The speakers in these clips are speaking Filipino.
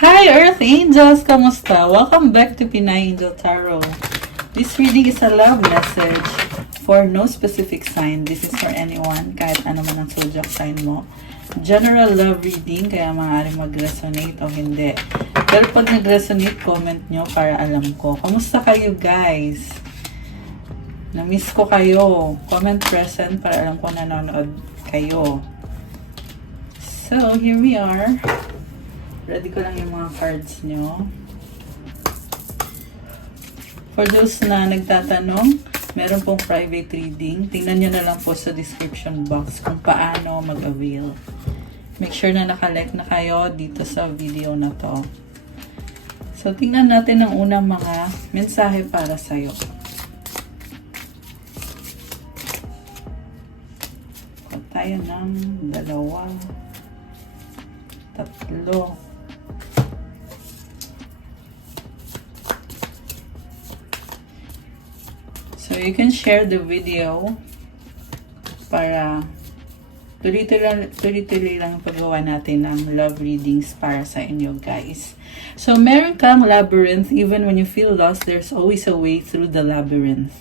Hi Earth Angels! Kamusta? Welcome back to Pinay Angel Tarot. This reading is a love message for no specific sign. This is for anyone, kahit ano man ang zodiac sign mo. General love reading, kaya maaaring mag-resonate o hindi. Pero pag nag-resonate, comment nyo para alam ko. Kamusta kayo guys? Na-miss ko kayo. Comment present para alam ko nanonood kayo. So, here we are. Ready ko lang yung mga cards nyo. For those na nagtatanong, meron pong private reading. Tingnan nyo na lang po sa description box kung paano mag-avail. Make sure na nakalike na kayo dito sa video na to. So, tingnan natin ang unang mga mensahe para sa'yo. Pag tayo ng 2, 3. So, you can share the video para tuloy-tuloy lang paggawa natin ng love readings para sa inyo, guys. So, meron kang labyrinth. Even when you feel lost, there's always a way through the labyrinth.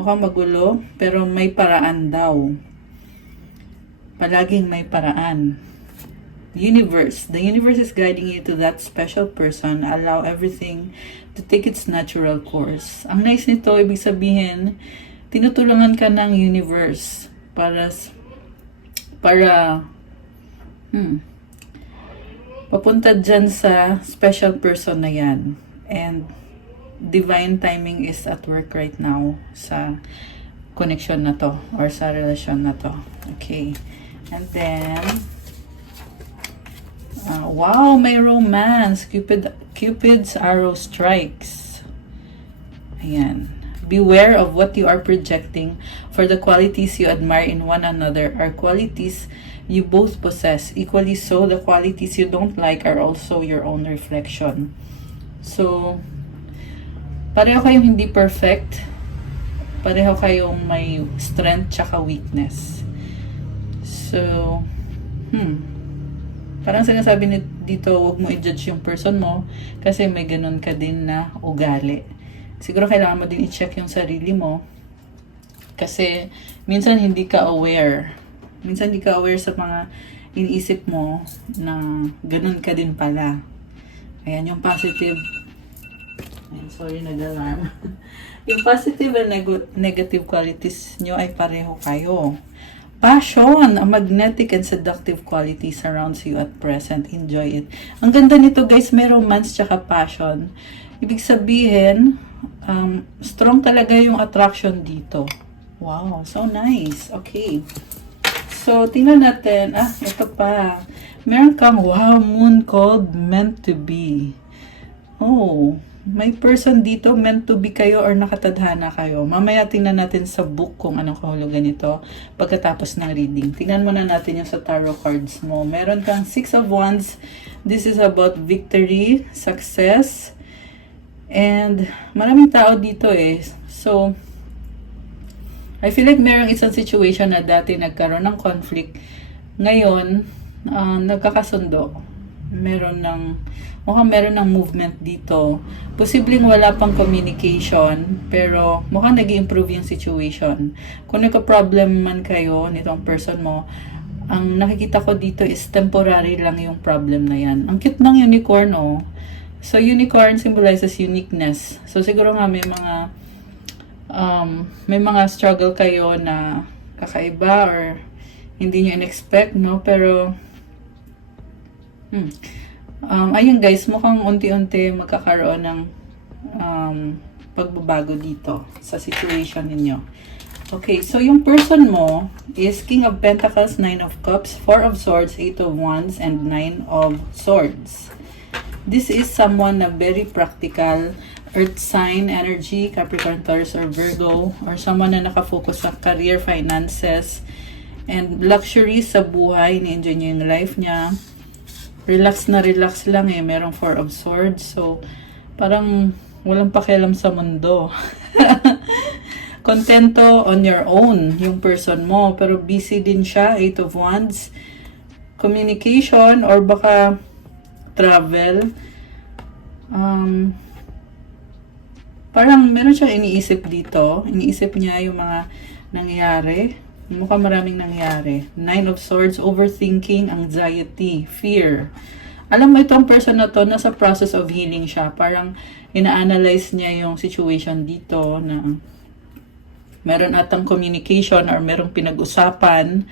Mukhang magulo, pero may paraan daw. Palaging may paraan. Universe. The universe is guiding you to that special person. Allow everything to take its natural course. Ang nice nito, ibig sabihin, tinutulungan ka ng universe para papunta dyan sa special person na yan. And divine timing is at work right now sa connection na to or sa relasyon na to. Okay. And then, wow, may romance. Cupid's arrow strikes. Ayan. Beware of what you are projecting, for the qualities you admire in one another are qualities you both possess. Equally so, the qualities you don't like are also your own reflection. So, pareho kayong hindi perfect. Pareho kayong may strength tsaka weakness. So, parang sinasabi dito, huwag mo i-judge yung person mo kasi may ganun ka din na ugali. Siguro kailangan mo din i-check yung sarili mo kasi minsan hindi ka aware. Minsan hindi ka aware sa mga iniisip mo na ganun ka din pala. Ayan, yung positive. Ayan, sorry, nag-alarm. Yung positive and negative qualities nyo ay pareho kayo. Passion, a magnetic and seductive quality surrounds you at present. Enjoy it. Ang ganda nito guys, may romance tsaka passion. Ibig sabihin, strong talaga yung attraction dito. Wow, so nice. Okay. So, tingnan natin. Ito pa. Meron kang wow, moon called meant to be. Oh, may person dito, meant to be kayo or nakatadhana kayo. Mamaya tingnan natin sa book kung anong kahulugan nito pagkatapos ng reading. Tingnan muna natin yung sa tarot cards mo. Meron kang 6 of Wands. This is about victory, success, and maraming tao dito eh. So, I feel like merong isang situation na dati nagkaroon ng conflict. Ngayon, nagkakasundo. Mukhang meron ng movement dito. Posibleng wala pang communication, pero mukhang nag-i-improve yung situation. Kung nagka-problem man kayo nitong person mo, ang nakikita ko dito is temporary lang yung problem na yan. Ang cute ng unicorn, oh. So, unicorn symbolizes uniqueness. So, siguro nga may mga struggle kayo na kakaiba or hindi nyo in-expect, no? Pero, ayun guys, mukhang unti-unti magkakaroon ng pagbabago dito sa situation ninyo. Okay, so yung person mo is King of Pentacles, 9 of Cups, 4 of Swords, 8 of Wands, and 9 of Swords. This is someone na very practical, earth sign energy, Capricorn, Taurus, or Virgo, or someone na nakafocus sa career, finances, and luxury sa buhay. Ni-enjoy niya yung life niya. Relax na relax lang eh. Merong 4 of Swords. So, parang walang pakialam sa mundo. Kontento on your own yung person mo. Pero busy din siya. 8 of Wands. Communication or baka travel. Parang meron siyang iniisip dito. Iniisip niya yung mga nangyayari. Mukhang maraming nangyayari. 9 of Swords, overthinking, anxiety, fear. Alam mo, itong person na to, nasa process of healing siya. Parang ina-analyze niya yung situation dito na meron atang communication or merong pinag-usapan,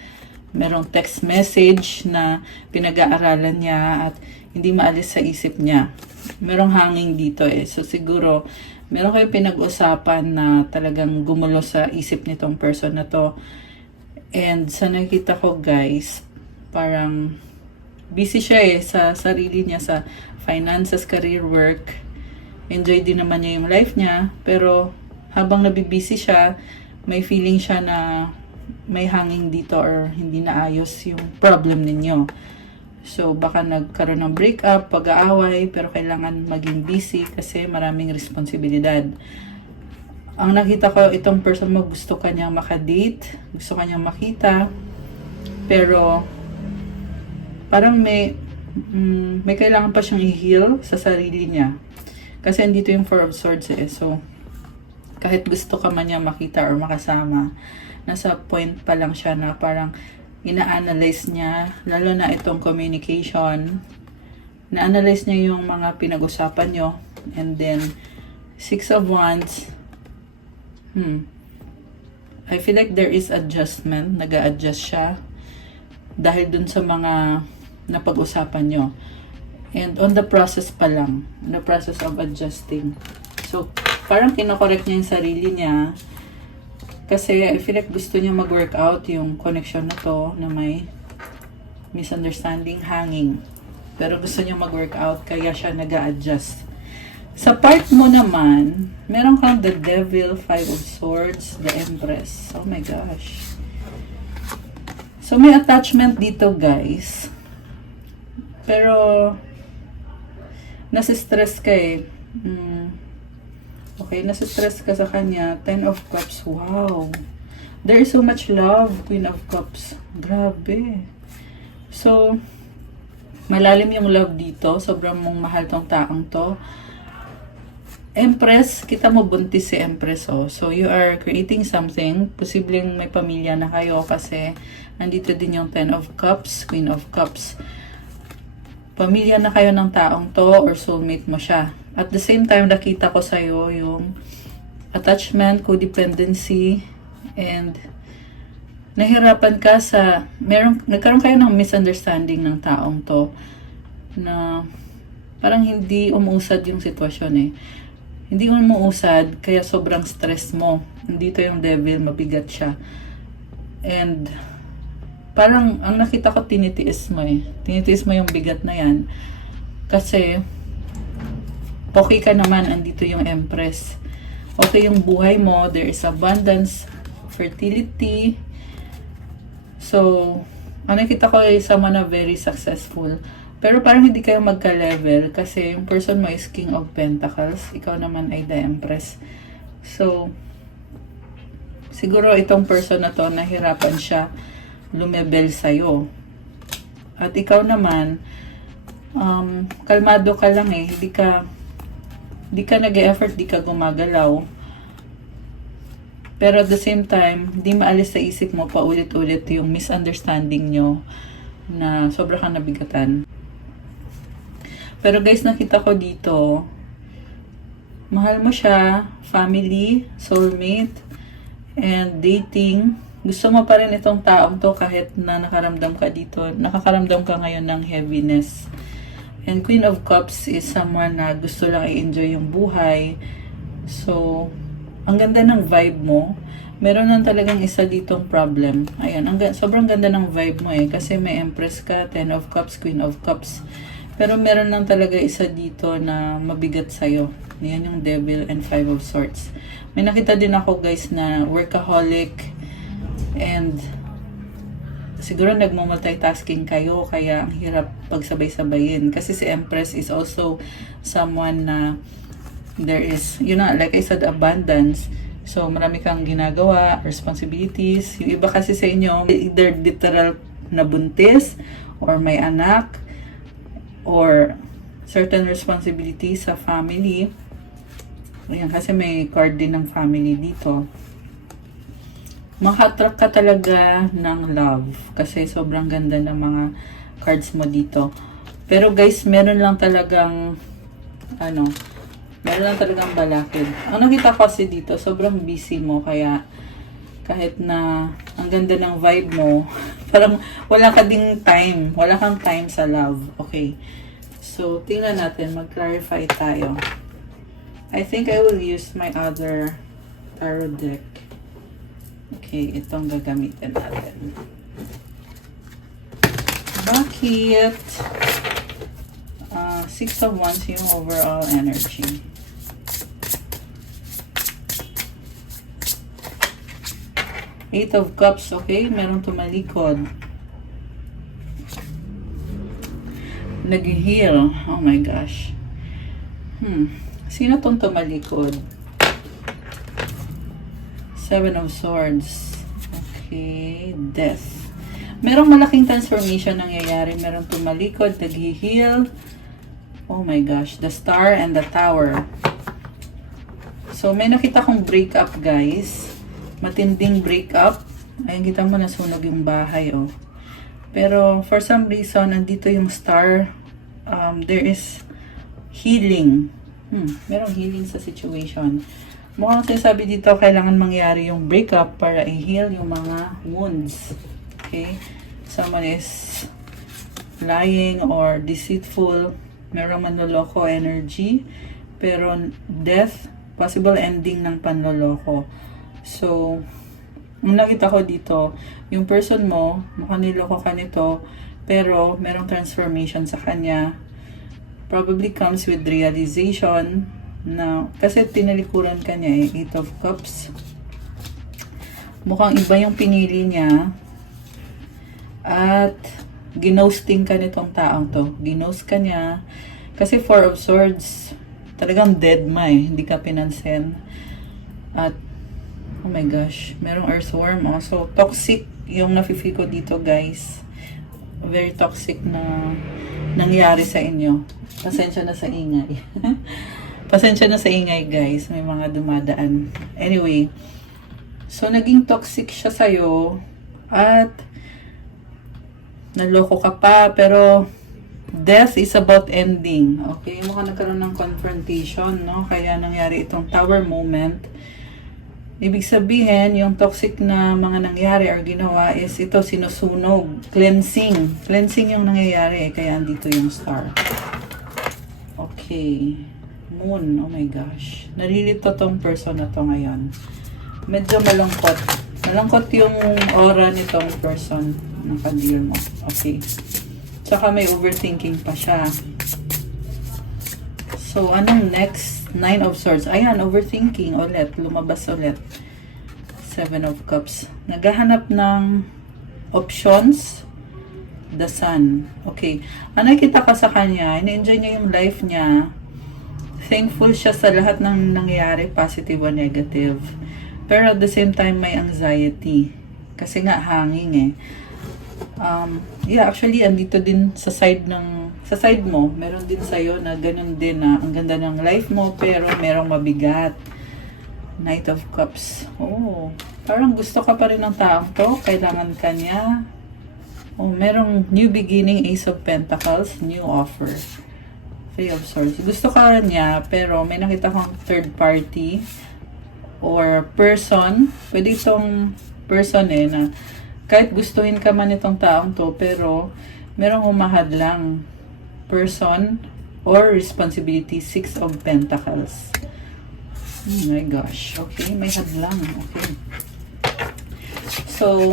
merong text message na pinag-aaralan niya at hindi maalis sa isip niya. Merong hanging dito eh. So siguro, meron kayo pinag-usapan na talagang gumulo sa isip nitong person na to. And sa nakita ko guys, parang busy siya eh sa sarili niya, sa finances, career, work. Enjoy din naman niya yung life niya. Pero habang nabibusy siya, may feeling siya na may hanging dito or hindi naayos yung problem ninyo. So, baka nagkaroon ng breakup, pag-aaway, pero kailangan maging busy kasi maraming responsibilidad. Ang nakita ko, itong person mo, gusto kanyang makadate, gusto kanyang makita, pero parang may kailangan pa siyang i-heal sa sarili niya. Kasi andito yung 4 of Swords eh. So, kahit gusto ka man niya makita or makasama, nasa point pa lang siya na parang ina-analyze niya, lalo na itong communication, na-analyze niya yung mga pinag-usapan nyo, and then 6 of Wands, I feel like there is adjustment, nag-a-adjust siya, dahil dun sa mga napag-usapan nyo, and on the process pa lang, on the process of adjusting. So, parang kinokorek niya yung sarili niya, kasi I feel like gusto niya mag-work out yung connection na to na may misunderstanding, hanging. Pero gusto niya mag-work out kaya siya nag-a-adjust. Sa part mo naman, meron kang the Devil, 5 of Swords, the Empress. Oh my gosh. So may attachment dito guys. Pero nasi-stress ka eh. Okay, nasa-stress ka sa kanya. 10 of Cups. Wow. There is so much love. Queen of Cups. Grabe. So, malalim yung love dito. Sobrang mong mahal tong taong to. Empress, kita mo buntis si Empress oh. So, you are creating something. Posibleng may pamilya na kayo kasi nandito din yung 10 of Cups, Queen of Cups. Pamilya na kayo ng taong to or soulmate mo siya. At the same time, nakita ko sa'yo yung attachment, codependency, and nahirapan ka sa, nagkaroon kayo ng misunderstanding ng taong to na parang hindi umuusad yung sitwasyon eh. Hindi umuusad, kaya sobrang stress mo. Nandito yung devil, mabigat siya. And parang, ang nakita ko, tinitiis mo eh. Tinitiis mo yung bigat na yan. Kasi, okay ka naman, andito yung Empress. Okay yung buhay mo, there is abundance, fertility. So, ang nakita ko ay someone na very successful. Pero parang hindi kayo magka-level kasi yung person mo is King of Pentacles. Ikaw naman ay the Empress. So, siguro itong person na to, nahirapan siya lumebel sa'yo. At ikaw naman, kalmado ka lang eh. Di ka nag-e-effort, di ka gumagalaw. Pero at the same time, di maalis sa isip mo paulit-ulit yung misunderstanding nyo na sobra kang nabigatan. Pero guys, nakita ko dito, mahal mo siya, family, soulmate, and dating. Gusto mo pa rin itong taong to kahit na nakakaramdam ka ngayon ng heaviness. And Queen of Cups is someone na gusto lang i-enjoy yung buhay. So, ang ganda ng vibe mo. Meron lang talagang isa ditong problem. Ayan, sobrang ganda ng vibe mo eh. Kasi may Empress ka, 10 of Cups, Queen of Cups. Pero meron lang talaga isa dito na mabigat sa'yo. Yan yung Devil and 5 of Swords. May nakita din ako guys na workaholic and siguro nagmo-multitasking kayo kaya ang hirap pagsabay-sabayin. Kasi si Empress is also someone na there is, like I said, abundance. So, marami kang ginagawa, responsibilities. Yung iba kasi sa inyo, either literal na buntis, or may anak, or certain responsibilities sa family. Ayan, kasi may card din ng family dito. Makatrack ka talaga ng love kasi sobrang ganda ng mga cards mo dito. Pero guys, meron lang talagang balakid. Ang nakita ko kasi dito, sobrang busy mo, kaya kahit na ang ganda ng vibe mo, parang wala kang time sa love. Okay. So, tingnan natin, mag-clarify tayo. I think I will use my other tarot deck. Okay, itong gagamitin natin. Bakit? Six of Wands yung overall energy. Eight of Cups, okay? Meron tumalikod. Nag-heal. Oh my gosh. Sino tong tumalikod? Seven of Swords. Okay. Death. Merong malaking transformation nangyayari. Merong tumalikod, nag-heal. Oh my gosh. The Star and the Tower. So, may nakita kong breakup, guys. Matinding breakup. Ayun, kita mo, nasunog yung bahay, oh. Pero, for some reason, nandito yung Star. There is healing. Merong healing sa situation. Mukhang sinasabi dito, kailangan mangyari yung breakup para i-heal yung mga wounds. Okay? Someone is lying or deceitful. Merong manloloko energy. Pero, death, possible ending ng panloloko. So, ang nakita ko dito, yung person mo, mukhang niloko ka nito, pero merong transformation sa kanya. Probably comes with realization na, kasi tinalikuran ka niya eh, Eight of Cups. Mukhang iba yung pinili niya. At, ginosting ka nitong taong to. Ginost ka niya. Kasi Four of Swords, talagang dead ma eh, hindi ka pinansin. At, oh my gosh, merong earthworm. So, toxic yung nafe-feel ko dito, guys. Very toxic na nangyari sa inyo. Pasensya na sa ingay. Pasensya na sa ingay, guys. May mga dumadaan. Anyway, so, naging toxic siya sa'yo. At, naloko ka pa. Pero, death is about ending. Okay? Mukhang nagkaroon ng confrontation, no? Kaya nangyari itong tower moment. Ibig sabihin, yung toxic na mga nangyari or ginawa is ito sinusunog. Cleansing. Cleansing yung nangyayari. Kaya andito yung Star. Okay. Moon. Oh my gosh. Nalilito tong person na to ngayon. Medyo malungkot. Malungkot yung aura nitong person na ka-deal mo. Okay. Tsaka may overthinking pa siya. So, anong next? Nine of Swords. Ayan, overthinking ulit. Lumabas ulit. Seven of Cups. Naghahanap ng options. The Sun. Okay. Ang nakita ka sa kanya, in-enjoy niya yung life niya. Thankful siya sa lahat ng nangyayari, positive o negative. Pero at the same time, may anxiety. Kasi nga, hanging eh. Yeah, actually, andito din sa side mo, meron din sa'yo na ganun din na ang ganda ng life mo, pero merong mabigat. Knight of Cups. Oh, parang gusto ka pa rin ng taong to, kailangan ka niya. Oh, merong new beginning, Ace of Pentacles, new offer. Three of Swords. Gusto ka niya, pero may nakita kang third party or person. Pwede itong person eh, na kahit gustuhin ka man itong taong to, pero merong humahadlang person or responsibility. Six of Pentacles. Oh my gosh. Okay, may hadlang. Okay. So,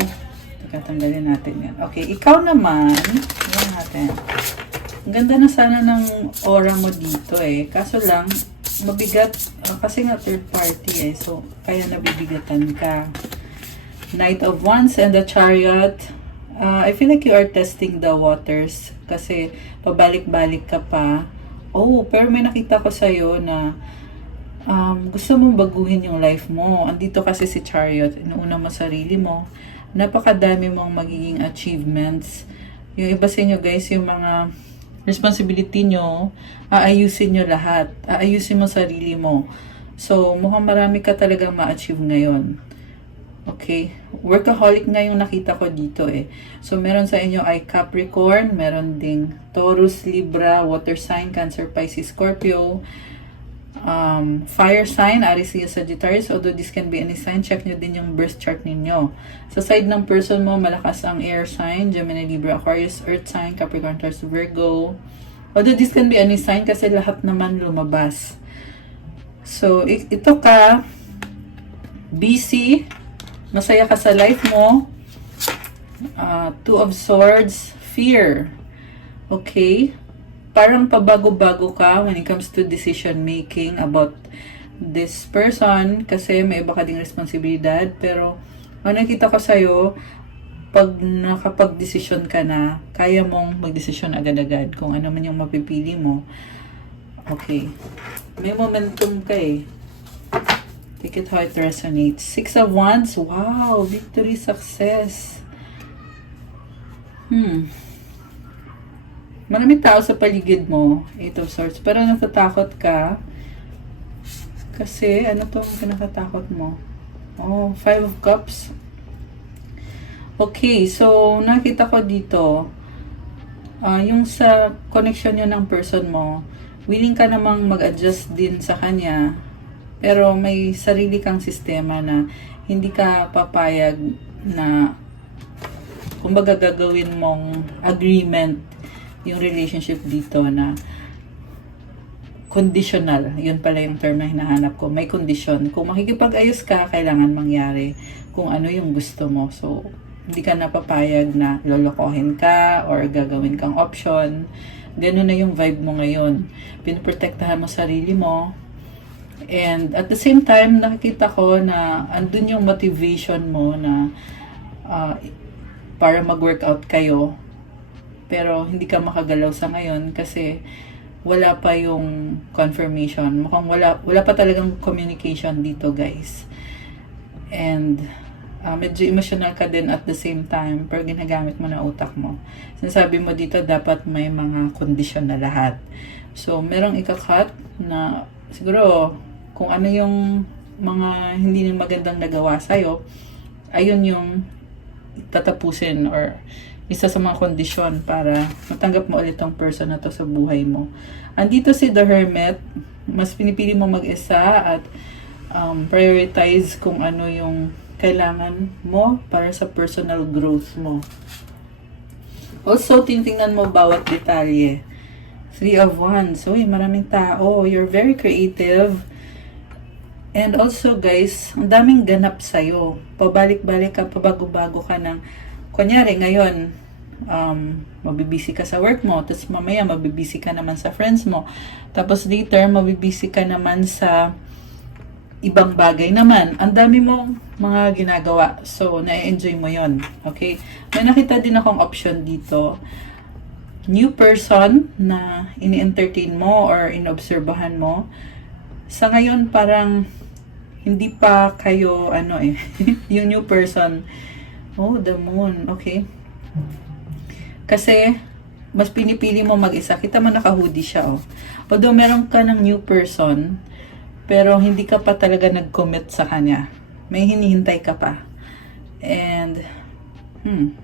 tanggalin natin yan. Okay, ikaw naman, yan natin. Ang ganda na sana ng aura mo dito eh. Kaso lang, mabigat. Kasi nga third party eh. So, kaya nabibigatan ka. Knight of Wands and the Chariot. I feel like you are testing the waters. Kasi, pabalik-balik ka pa. Oh, pero may nakita ko sa'yo na gusto mong baguhin yung life mo. Andito kasi si Chariot. Inuuna mo sarili mo. Napakadami mong magiging achievements. Yung iba sa inyo guys, yung mga responsibility nyo, aayusin nyo lahat. Aayusin mo sarili mo. So, mukhang marami ka talagang ma-achieve ngayon. Okay? Workaholic nga yung nakita ko dito eh. So, meron sa inyo ay Capricorn, meron ding Taurus, Libra, Water Sign, Cancer, Pisces, Scorpio, fire sign, Aries, Leo, Sagittarius. Although this can be any sign, check nyo din yung birth chart ninyo. Sa side ng person mo, malakas ang air sign, Gemini, Libra, Aquarius, Earth sign, Capricorn, Taurus, Virgo. Although this can be any sign kasi lahat naman lumabas. So, ito ka, busy, masaya ka sa life mo. Two of Swords, fear. Okay? Parang pabago-bago ka when it comes to decision making about this person kasi may iba ka ding responsibilidad. Pero, ang nakita ko sa'yo, pag nakapag-desisyon ka na, kaya mong mag-desisyon agad-agad kung ano man yung mapipili mo. Okay. May momentum ka eh. Take it how it resonates. Six of Wands. Wow! Victory, success. Maraming tao sa paligid mo. Eight of Swords. Pero natatakot ka. Kasi, ano to ang kinakatakot mo? Oh, Five of Cups. Okay, so, nakita ko dito, yung sa connection nyo ng person mo, willing ka namang mag-adjust din sa kanya, pero may sarili kang sistema na hindi ka papayag na kumbaga gagawin mong agreement yung relationship dito na conditional. Yun pala yung term na hinahanap ko. May condition. Kung makikipag-ayos ka, kailangan mangyari kung ano yung gusto mo. So, hindi ka napapayag na lolokohin ka or gagawin kang option. Ganun na yung vibe mo ngayon. Pinoprotektahan mo sarili mo. And at the same time, nakikita ko na andun yung motivation mo na para mag-workout kayo. Pero hindi ka makagalaw sa ngayon kasi wala pa yung confirmation. Mukhang wala pa talagang communication dito, guys. And medyo emotional ka din at the same time pero ginagamit mo na utak mo. Sinasabi mo dito dapat may mga condition na lahat. So, merong ikakat na siguro kung ano yung mga hindi na magandang nagawa sa'yo, ayun yung tatapusin or isa sa mga kondisyon para matanggap mo ulit ang person na to sa buhay mo. Andito si The Hermit, mas pinipili mo mag-isa at prioritize kung ano yung kailangan mo para sa personal growth mo. Also, titingnan mo bawat detalye. Three of Wands. Uy, maraming tao. You're very creative. And also, guys, ang daming ganap sa'yo. Pabalik-balik ka, pabago-bago ka ng, kunyari, ngayon, mabibisi ka sa work mo, tapos mamaya mabibisi ka naman sa friends mo, tapos later, mabibisi ka naman sa ibang bagay naman. Ang dami mong mga ginagawa. So, na-enjoy mo yon. Okay? May nakita din akong option dito. New person na ini-entertain mo or inobserbahan mo. Sa ngayon, parang hindi pa kayo, yung new person. Oh, the moon. Okay. Kasi, mas pinipili mo mag-isa. Kita mo naka-hoodie siya, oh. Although, meron ka ng new person, pero hindi ka pa talaga nag-commit sa kanya. May hinihintay ka pa. And,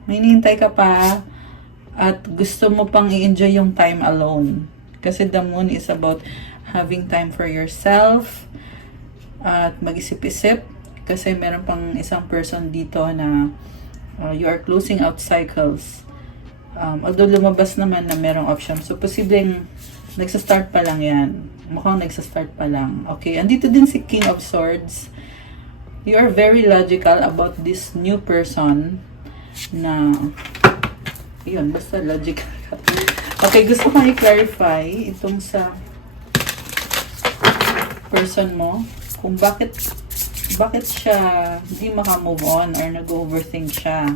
may hinihintay ka pa at gusto mo pang i-enjoy yung time alone. Kasi the moon is about having time for yourself at mag-isip-isip. Kasi meron pang isang person dito na you are closing out cycles. Although lumabas naman na merong option. So, posibleng nagsa-start pa lang yan. Mukhang nagsa-start pa lang. Okay, andito din si King of Swords. You are very logical about this new person na, yun, basta logical. Okay, gusto ko i-clarify itong sa person mo, kung bakit siya hindi maka-move on or nag-overthink siya.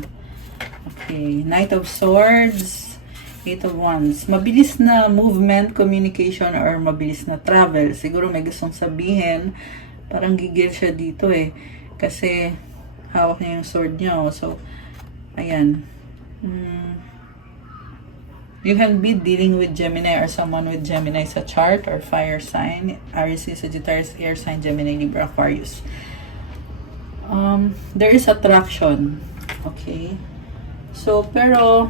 Okay, Knight of Swords, Eight of Wands. Mabilis na movement, communication, or mabilis na travel. Siguro may gustong sabihin. Parang gigil siya dito eh. Kasi hawak niya yung sword niya. Oh. So, ayan. You can be dealing with Gemini or someone with Gemini sa chart or fire sign, Aries, Sagittarius, air sign, Gemini, Libra, Aquarius. There is attraction. Okay? So, pero,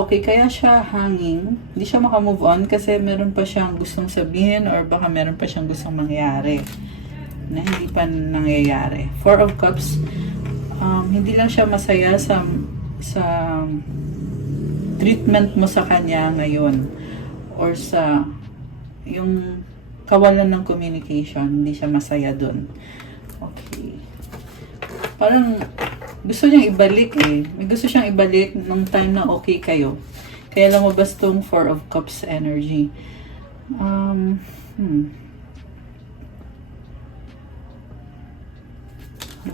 okay, kaya siya hanging. Hindi siya makamove on kasi meron pa siyang gustong sabihin or baka meron pa siyang gustong mangyari na hindi pa nangyayari. Four of Cups, hindi lang siya masaya sa treatment mo sa kanya ngayon or sa yung kawalan ng communication, hindi siya masaya dun. Okay. Parang gusto niyang ibalik eh. May gusto siyang ibalik nung time na okay kayo. Kaya lumabas tong Four of Cups energy.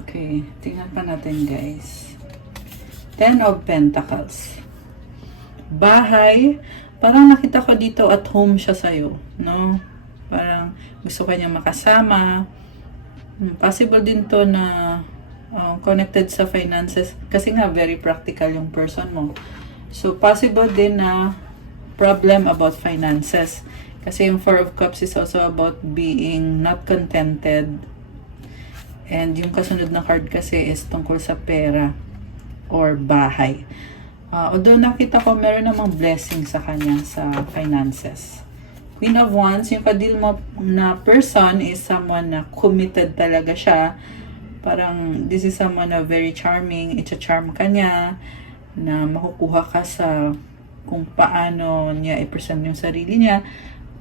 Okay, tingnan pa natin guys. Ten of Pentacles. Bahay, parang nakita ko dito at home siya sa'yo, no? Parang gusto kanya makasama. Possible din to na connected sa finances kasi nga very practical yung person mo. So, possible din na problem about finances. Kasi yung Four of Cups is also about being not contented. And yung kasunod na card kasi is tungkol sa pera or bahay. Although nakita ko meron namang blessing sa kanya sa finances. Queen of Wands, yung kadil mo na person is someone na committed talaga siya. Parang this is someone na very charming, i-charm ka niya, na makukuha ka sa kung paano niya i-present yung sarili niya.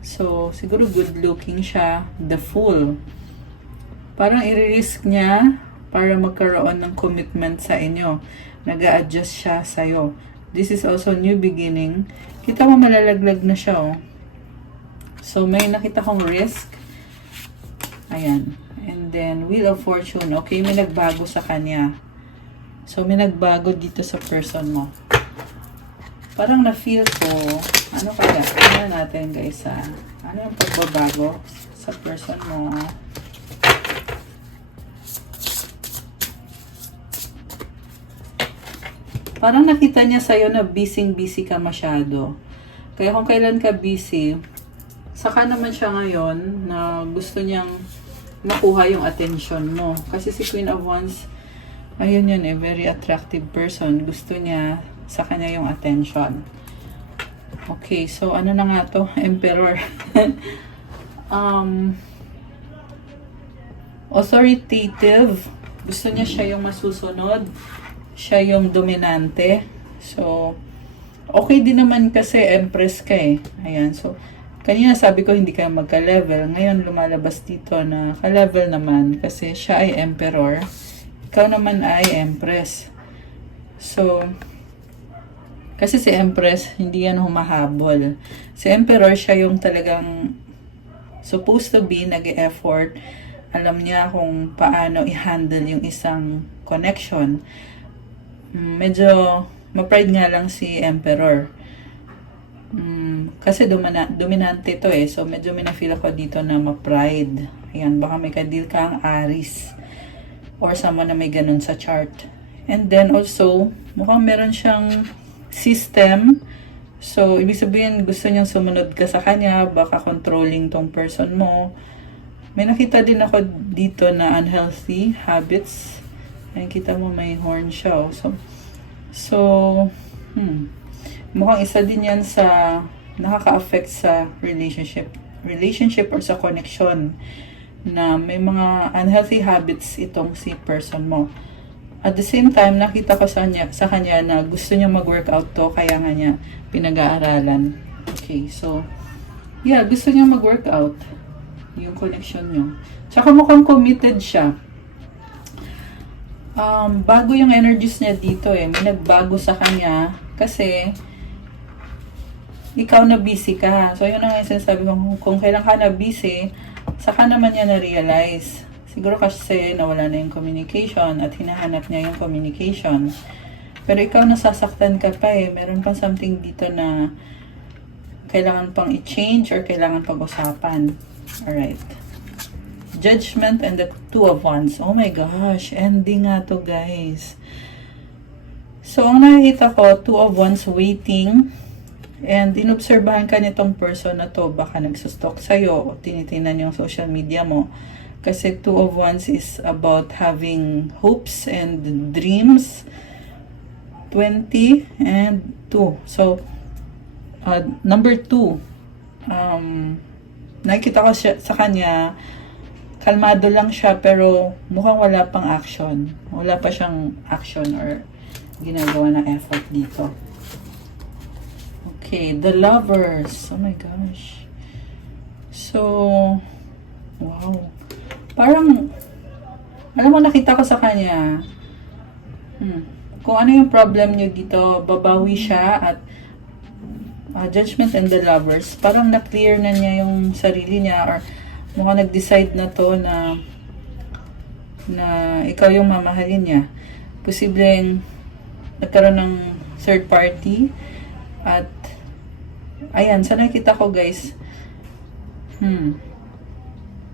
So, siguro good looking siya, the Fool. Parang i-risk niya para magkaroon ng commitment sa inyo. Nag-a-adjust siya sa'yo. This is also new beginning. Kita mo malalaglag na siya, oh. So, may nakita kong risk. Ayan. And then, Wheel of Fortune. Okay, may nagbago sa kanya. So, may nagbago dito sa person mo. Parang na-feel ko, ano kaya? Tingnan natin, guys, ano yung pagbabago sa person mo? Parang nakita niya sa'yo na busy ka masyado. Kaya kung kailan ka busy, saka naman siya ngayon na gusto niyang makuha yung attention mo. Kasi si Queen of Wands, ayun yun eh, very attractive person. Gusto niya sa kanya yung attention. Okay, so ano na nga to? Emperor. Authoritative. Gusto niya siya yung masusunod. Siya yung dominante. So, okay din naman kasi Empress ka eh. Ayan, so, kanina sabi ko hindi kayo magka-level. Ngayon lumalabas dito na ka-level naman kasi siya ay Emperor. Ikaw naman ay Empress. So, kasi si Empress, hindi yan humahabol. Si Emperor, siya yung talagang supposed to be nag-e-effort. Alam niya kung paano i-handle yung isang connection. Medyo ma-pride nga lang si Emperor. Kasi dominante to eh. So, medyo may na-feel ako dito na ma-pride. Ayan, baka may kadil kang Aries. Or someone na may ganun sa chart. And then also, mukhang meron siyang system. So, ibig sabihin, gusto niyang sumunod ka sa kanya. Baka controlling tong person mo. May nakita din ako dito na unhealthy habits. Ayan, kita mo may horn siya. Oh. So, mukhang isa din yan sa nakaka-affect sa relationship or sa connection na may mga unhealthy habits itong si person mo. At the same time, nakita ko sa kanya na gusto niya mag-workout to, kaya nga niya pinag-aaralan. Okay, so, yeah, gusto niya mag-workout yung connection nyo. Tsaka mukhang committed siya. Bago yung energies niya dito eh. May nagbago sa kanya kasi ikaw na busy ka. So, yun ang sinasabi ko. Kung kailan ka na busy, saka naman niya na-realize. Siguro kasi nawala na yung communication at hinahanap niya yung communication. Pero ikaw nasasaktan ka pa eh. Meron pang something dito na kailangan pang i-change or kailangan pag-usapan. Alright. Judgment and the Two of Wands. Oh my gosh. Ending nga to, guys. So, ang nakikita ko, Two of Wands waiting. And inobserbahan ka nitong person na to. Baka nagsustalk sa'yo o tinitingnan yung social media mo. Kasi Two of Wands is about having hopes and dreams. 20 and 2. So, number 2. Nakikita ko siya, sa kanya, kalmado lang siya pero mukhang wala pang action. Wala pa siyang action or ginagawa na effort dito. Okay, the lovers. Oh my gosh. So, wow. Parang, alam mo, nakita ko sa kanya, kung ano yung problem nyo dito, babawi siya at Judgment and the Lovers. Parang na-clear na niya yung sarili niya or mukhang nag-decide na to na ikaw yung mamahalin niya. Posibleng nagkaroon ng third party at ayan, sa nakita ko guys,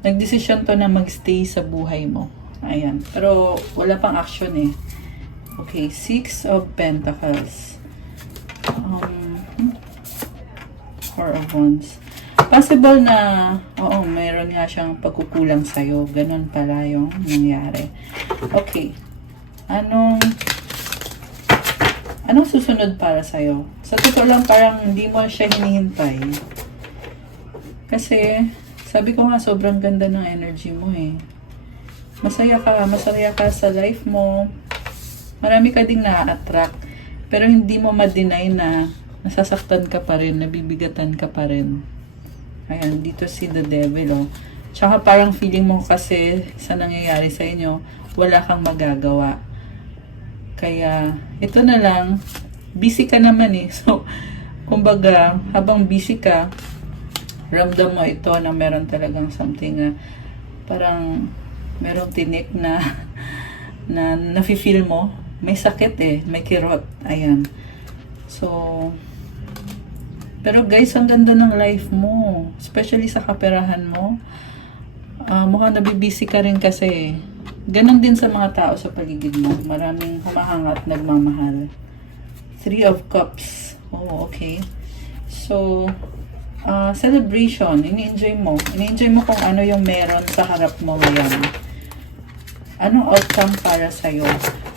nagdesisyon to na magstay sa buhay mo. Ayan, pero wala pang action eh. Okay, Six of Pentacles. Four of Wands. Possible na, oo, mayroon nga siyang pagkukulang sa'yo. Ganon pala yung nangyari. Okay. Anong susunod para sa'yo? Sa totoo lang, parang hindi mo siya hinihintay. Kasi, sabi ko nga, sobrang ganda ng energy mo eh. Masaya ka sa life mo. Marami ka ding na-attract. Pero hindi mo ma-deny na nasasaktan ka pa rin, nabibigatan ka pa rin. Ayan, dito si the devil, oh. Tsaka parang feeling mo kasi sa nangyayari sa inyo, wala kang magagawa. Kaya, ito na lang, busy ka naman eh. So, kumbaga, habang busy ka, ramdam mo ito na meron talagang something parang merong tinik na nafe-feel mo. May sakit eh, may kirot. Ayan. So, pero guys, ang ganda ng life mo. Especially sa kaperahan mo. Mukhang nabibisi ka rin kasi. Ganon din sa mga tao sa paligid mo. Maraming humahangat, nagmamahal. Three of Cups. Oh, okay. So, celebration. Ini-enjoy mo. Ini-enjoy mo kung ano yung meron sa harap mo ngayon. Anong outcome para sa'yo?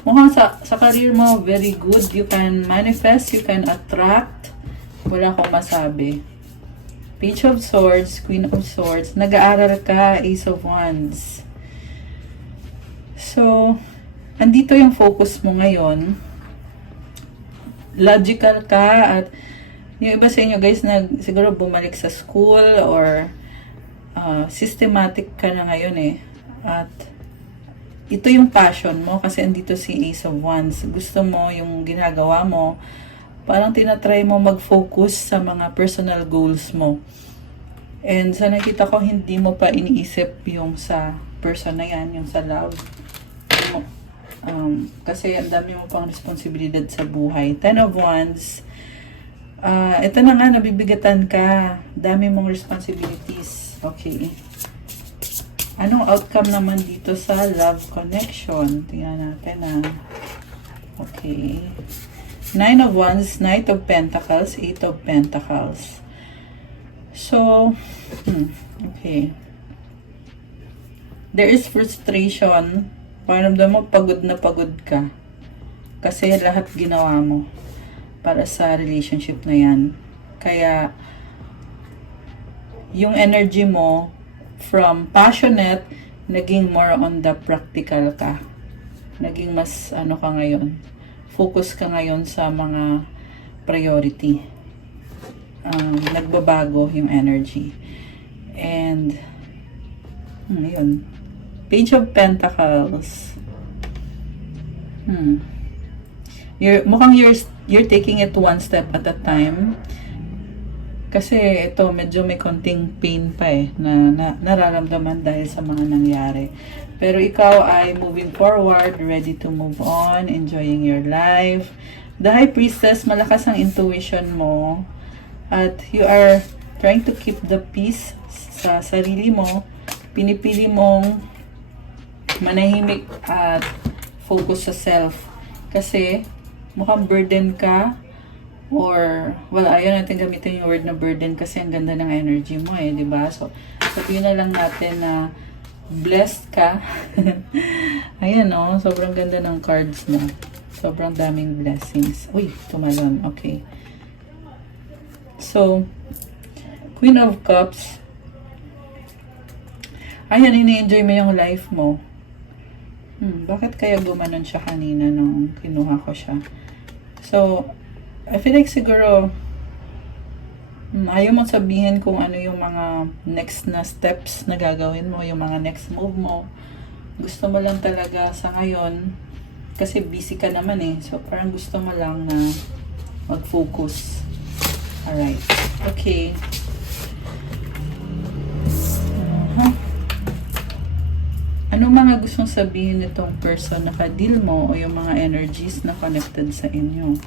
Mukhang sa career mo, very good. You can manifest, you can attract. Wala akong masabi. Page of Swords, Queen of Swords. Nag-aaral ka, Ace of Wands. So, andito yung focus mo ngayon. Logical ka at yung iba sa inyo guys, siguro bumalik sa school or systematic ka na ngayon eh. At ito yung passion mo kasi andito si Ace of Wands. Gusto mo yung ginagawa mo. Parang tinatry mo mag-focus sa mga personal goals mo. And sa nakita ko, hindi mo pa iniisip yung sa person na yan, yung sa love. Kasi ang dami mo pang responsibilidad sa buhay. Ten of Wands. Ito na nga, nabibigatan ka. Dami mong responsibilities. Okay. Anong outcome naman dito sa love connection? Tingnan natin Okay. Nine of Wands, Knight of Pentacles, Eight of Pentacles. So, okay. There is frustration. Paramdam mo, pagod na pagod ka. Kasi lahat ginawa mo para sa relationship na yan. Kaya, yung energy mo, from passionate, naging more on the practical ka. Naging mas, ka ngayon. Focus ka ngayon sa mga priority. Nagbabago yung energy. And, yun. Page of Pentacles. Mukhang you're taking it one step at a time. Kasi ito, medyo may konting pain pa eh, na nararamdaman dahil sa mga nangyari. Pero ikaw ay moving forward, ready to move on, enjoying your life. The High Priestess, malakas ang intuition mo. At you are trying to keep the peace sa sarili mo. Pinipili mong manahimik at focus sa self. Kasi mukhang burden ka, or, well, ayaw natin gamitin yung word na burden kasi ang ganda ng energy mo eh, di ba? So, sabihin na lang natin na blessed ka. Ayan o, sobrang ganda ng cards mo. Sobrang daming blessings. Uy, tumalon. Okay. So, Queen of Cups. Ayan, ini-enjoy mo yung life mo. Bakit kaya gumanon siya kanina nung kinuha ko siya? So, I feel like siguro ayaw mo sabihin kung ano yung mga next na steps na gagawin mo, yung mga next move mo. Gusto mo lang talaga sa ngayon, kasi busy ka naman eh. So, parang gusto mo lang na mag-focus. Alright. Okay. Anong mga gustong sabihin nitong person na ka-deal mo o yung mga energies na connected sa inyo?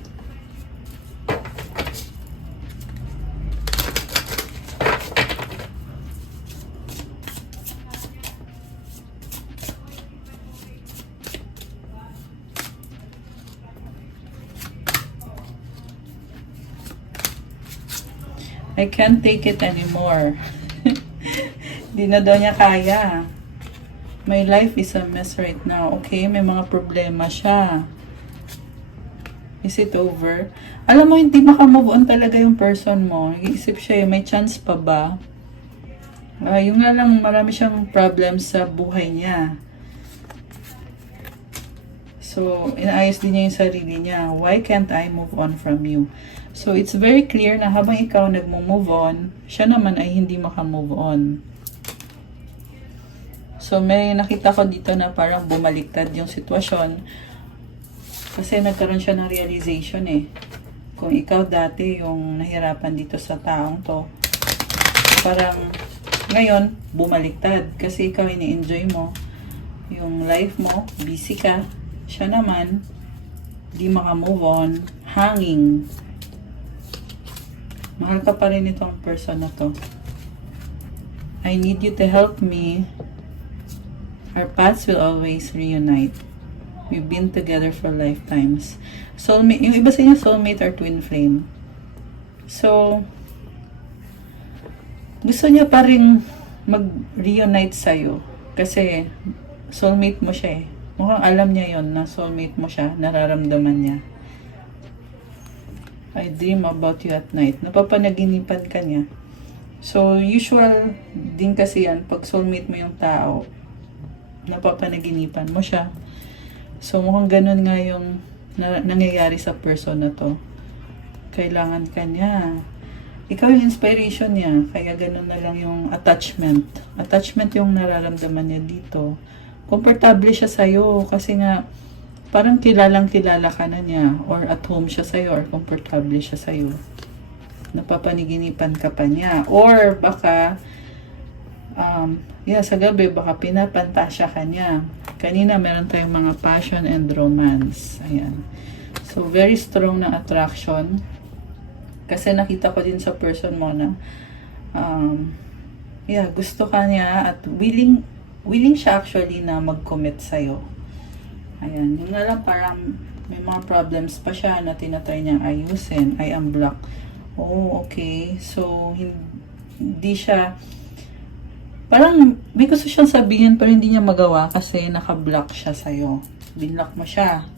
I can't take it anymore. Di na daw niya kaya. My life is a mess right now. Okay, may mga problema siya. Is it over? Alam mo, hindi makamove on talaga yung person mo. Nag-iisip siya, may chance pa ba? Yung nga lang, marami siyang problems sa buhay niya. So, inaayos din niya yung sarili niya. Why can't I move on from you? So, it's very clear na habang ikaw nagmo-move on, siya naman ay hindi makamove on. So, may nakita ko dito na parang bumaliktad yung sitwasyon. Kasi nagkaroon siya ng realization eh. Kung ikaw dati yung nahirapan dito sa taong to, parang ngayon, bumaliktad. Kasi ikaw ini-enjoy mo yung life mo, busy ka. Siya naman, di makamove on, hanging. Mahal ka pa rin itong person na to. I need you to help me. Our paths will always reunite. We've been together for lifetimes. Soulmate, yung iba sa inyo, soulmate or twin flame. So, gusto niya pa rin mag-reunite sa'yo. Kasi, soulmate mo siya eh. Mukhang alam niya yon na soulmate mo siya, nararamdaman niya. I dream about you at night. Napapanaginipan ka niya. So, usual din kasi yan, pag soulmate mo yung tao, napapanaginipan mo siya. So, mukhang ganun nga yung nangyayari sa person na to. Kailangan ka niya. Ikaw yung inspiration niya, kaya ganun na lang yung attachment. Attachment yung nararamdaman niya dito. Komportable siya sa'yo, kasi nga, parang kilalang kilala ka na niya, or at home siya sa'yo, or komportable siya sa'yo. Napapaniginipan ka pa niya. Or baka, sa gabi, baka pinapantasya ka niya. Kanina, meron tayong mga passion and romance. Ayan. So, very strong na attraction. Kasi nakita ko din sa person mo na, gusto ka niya at willing siya actually na mag-commit sa'yo. Ayan, yung nga lang parang may mga problems pa siya na tinatry niyang ayusin. I am blocked. Oh, okay. So, hindi siya, parang may gusto siyang sabihin pero hindi niya magawa kasi naka-block siya sa'yo. Binlock mo siya.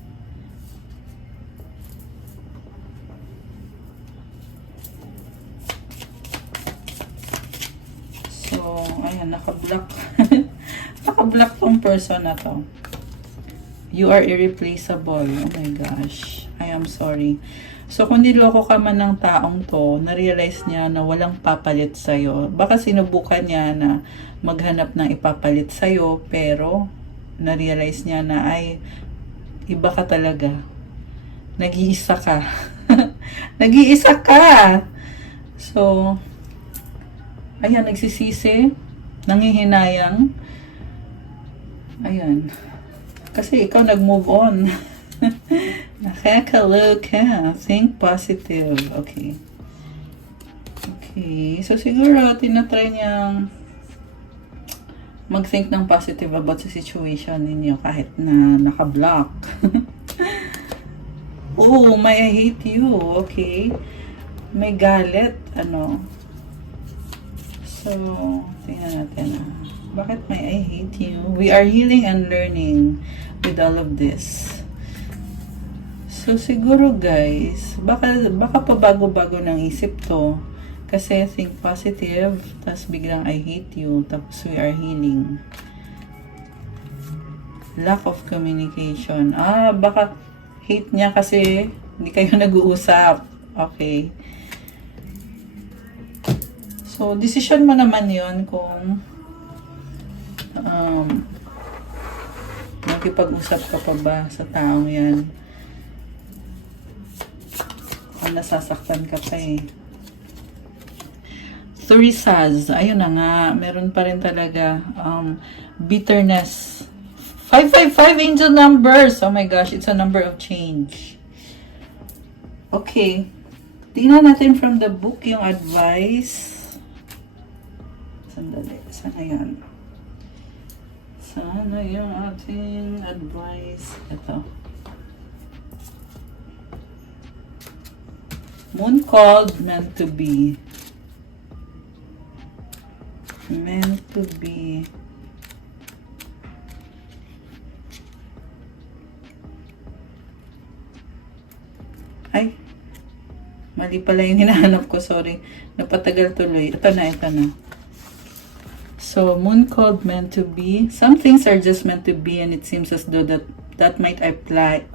So, ayan, naka-block. Naka-block tong person na to. You are irreplaceable. Oh my gosh. I am sorry. So, kung niloko ka man ng taong to, na-realize niya na walang papalit sa'yo. Baka sinubukan niya na maghanap ng ipapalit sa'yo, pero na-realize niya na ay, iba ka talaga. Nag-iisa ka. Nag-iisa ka! So, ayan, nagsisisi, nangihinayang. Ayan. Kasi ikaw nag-move on. Nakakaloka. Think positive. Okay. Okay. So, siguro, tinatry niyang mag-think ng positive about sa situation ninyo kahit na naka-block. Oh, may I hate you. Okay. May galit. Ano? So, tingnan natin. Bakit may I hate you? We are healing and learning with all of this. So, siguro guys, baka pabago-bago ng isip to. Kasi think positive, tapos biglang I hate you, tapos we are healing. Lack of communication. Baka hate niya kasi hindi kayo nag-uusap. Okay. So, decision mo naman yon kung makipag-usap ka pa ba sa taong yan. Kung nasasaktan ka pa eh. Three Saz. Ayun na nga. Meron pa rin talaga bitterness. 555 angel numbers. Oh my gosh, it's a number of change. Okay. Tingnan natin from the book yung advice. Sandali. Sana yan. Sana yung ating advice. Ito. Moon called, meant to be. Meant to be. Ay, mali pala yung hinahanap ko. Sorry. Napatagal tuloy. Ito na. So, moon called, meant to be. Some things are just meant to be, and it seems as though that might apply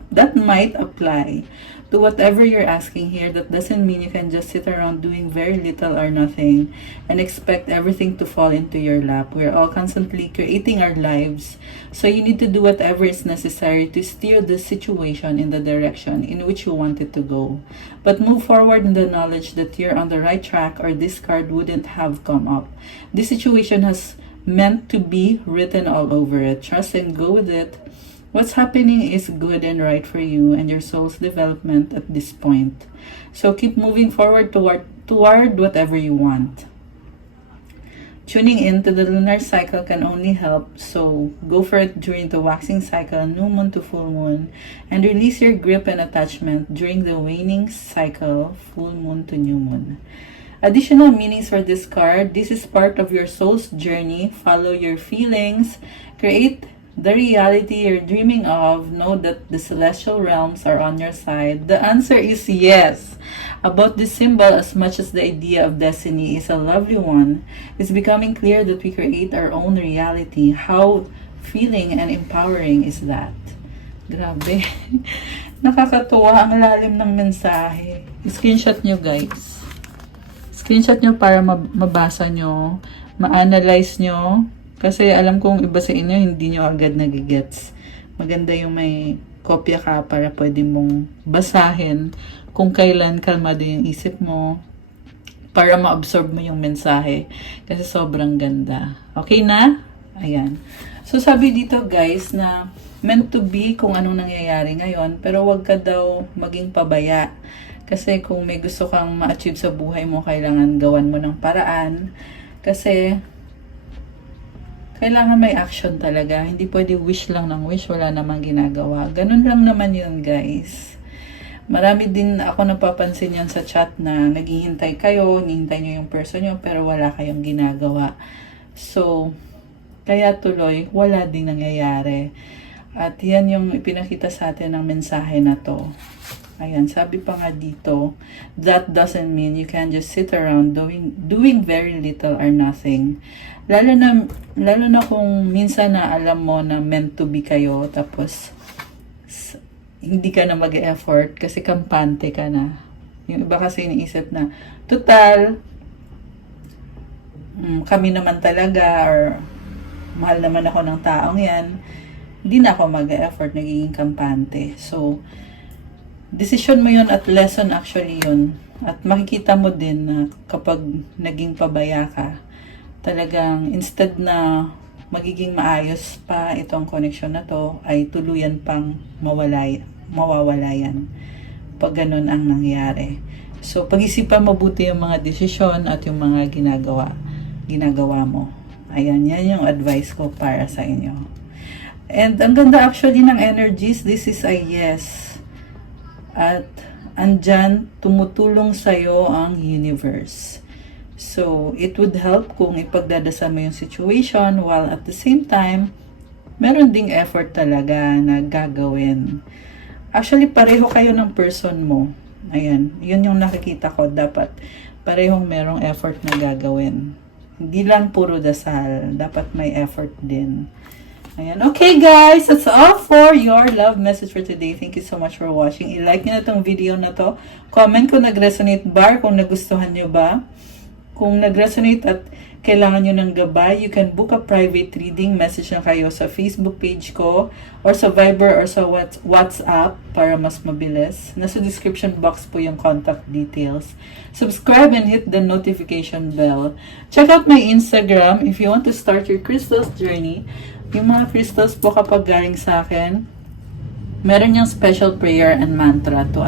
to whatever you're asking here. That doesn't mean you can just sit around doing very little or nothing and expect everything to fall into your lap. We're all constantly creating our lives, so you need to do whatever is necessary to steer the situation in the direction in which you want it to go. But move forward in the knowledge that you're on the right track, or this card wouldn't have come up. This situation has meant to be written all over it. Trust and go with it. What's happening is good and right for you and your soul's development at this point. So keep moving forward toward whatever you want. Tuning in to the lunar cycle can only help, so go for it during the waxing cycle, new moon to full moon, and release your grip and attachment during the waning cycle, full moon to new moon. Additional meanings for this card: this is part of your soul's journey. Follow your feelings, create the reality you're dreaming of. Know that the celestial realms are on your side. The answer is yes. About this symbol, as much as the idea of destiny is a lovely one, it's becoming clear that we create our own reality. How feeling and empowering is that? Grabe. Nakakatuwa ang lalim ng mensahe. Screenshot nyo guys. Screenshot nyo para mabasa nyo, ma-analyze nyo. Kasi alam kong iba sa inyo, hindi nyo agad nagigets. Maganda yung may kopya ka para pwede mong basahin kung kailan kalmado yung isip mo para ma-absorb mo yung mensahe. Kasi sobrang ganda. Okay na? Ayan. So sabi dito guys na meant to be kung anong nangyayari ngayon, pero wag ka daw maging pabaya. Kasi kung may gusto kang ma-achieve sa buhay mo, kailangan gawan mo ng paraan. Kasi kailangan may action talaga. Hindi pwede wish lang ng wish, wala namang ginagawa. Ganun lang naman yun guys. Marami din ako napapansin yan sa chat na naghihintay kayo, hinihintay nyo yung person nyo, pero wala kayong ginagawa. So, kaya tuloy, wala din nangyayari. At yan yung ipinakita sa atin ng mensahe na to. Ayan, sabi pa nga dito, that doesn't mean you can just sit around doing very little or nothing. Lalo na kung minsan na alam mo na meant to be kayo, tapos hindi ka na mag-effort kasi kampante ka na. Yung iba kasi iniisip na, total, kami naman talaga, or mahal naman ako ng taong yan, hindi na ako mag-effort, nagiging kampante. So, decision mo yun at lesson actually yun. At makikita mo din na kapag naging pabaya ka, talagang instead na magiging maayos pa itong connection na to, ay tuluyan pang mawawala yan pag ganun ang nangyari. So, pag-isipan mabuti yung mga desisyon at yung mga ginagawa mo. Ayan, yan yung advice ko para sa inyo. And ang ganda actually ng energies, this is a yes. At andyan, tumutulong sa'yo ang universe. So, it would help kung ipagdadasal mo yung situation while at the same time, meron ding effort talaga na gagawin. Actually, pareho kayo ng person mo. Ayan, yun yung nakikita ko. Dapat parehong merong effort na gagawin. Hindi lang puro dasal. Dapat may effort din. Ayan. Okay guys, that's all for your love message for today. Thank you so much for watching. I-like nyo na tong video na to. Comment kung nag-resonate ba, kung nagustuhan nyo ba. Kung nag-resonate at kailangan nyo ng gabay, you can book a private reading. Message na kayo sa Facebook page ko or sa Viber or sa WhatsApp para mas mabilis. Nasa description box po yung contact details. Subscribe and hit the notification bell. Check out my Instagram if you want to start your crystals journey. Yung mga crystals po kapag galing sa akin, meron yung special prayer and mantra to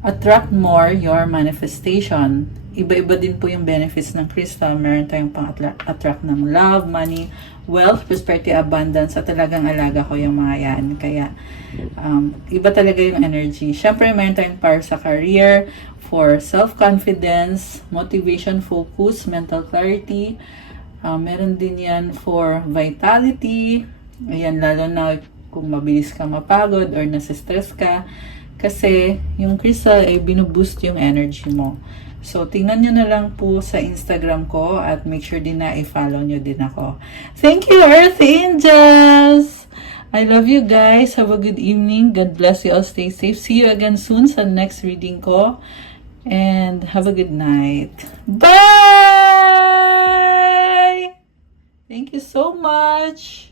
attract more your manifestation. Iba-iba din po yung benefits ng crystal. Meron tayong pang-attract ng love, money, wealth, prosperity, abundance. At talagang alaga ko yung mga yan. Kaya, iba talaga yung energy. Siyempre, meron tayong para sa career, for self-confidence, motivation, focus, mental clarity. Meron din yan for vitality. Ayan, lalo na kung mabilis ka mapagod or nasa-stress ka. Kasi yung crystal ay binuboost yung energy mo. So, tingnan nyo na lang po sa Instagram ko at make sure din na i-follow nyo din ako. Thank you, Earth Angels! I love you guys. Have a good evening. God bless you all. Stay safe. See you again soon sa next reading ko. And have a good night. Bye! Thank you so much.